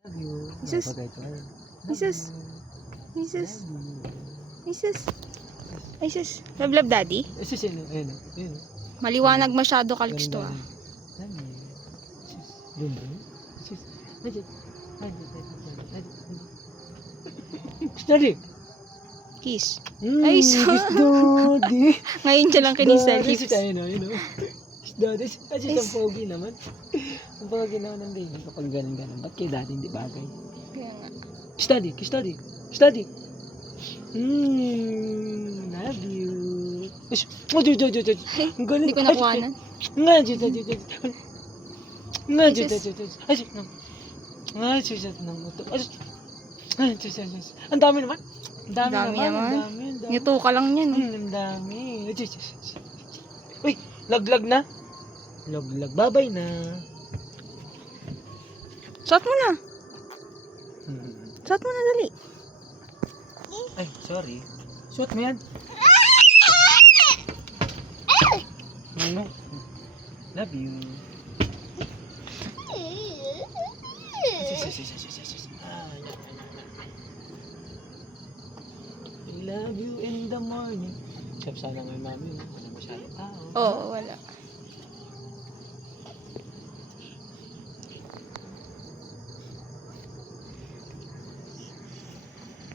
Love you. Jesus. Napagay ko. Love Jesus. you. Jesus. Love you. Jesus. Ay, sus. Love, love, daddy. Sus, ayun, ayun, ayun. Maliwanag masyado, Ganun, Kalix, to, ah. ganun. Love you. Sus, doon ba yun? Sus, ajit. Study. Kiss. Ay, sus. Kiss daddy. Ngayon siya lang kinisa Daddy, lips. sus, ayun, ayun. Kiss daddy. Ajit, Is- ang pogi naman. Ang pogi naman ng baby kapag ganun-ganun. Ba't kay daddy hindi bagay? Kaya nga. Study, study, study. Love you. Ish, oh, jud. Ang galing. Hindi ko nakuhanan. Nga, jud. Nga, jud. Ay, jud. Ang dami naman. Ang dami Dami naman. naman. Ang dami. Nito ka lang yan. Ang dami. Uy, laglag na. Laglag. Babay na. Shot mo na. Shot mo na, dali. Ay, sorry. Shoot mo yan. Ano? Love you. I love you in the morning. Siyempre sana may mami mo. Wala masyado tao. Oo, wala.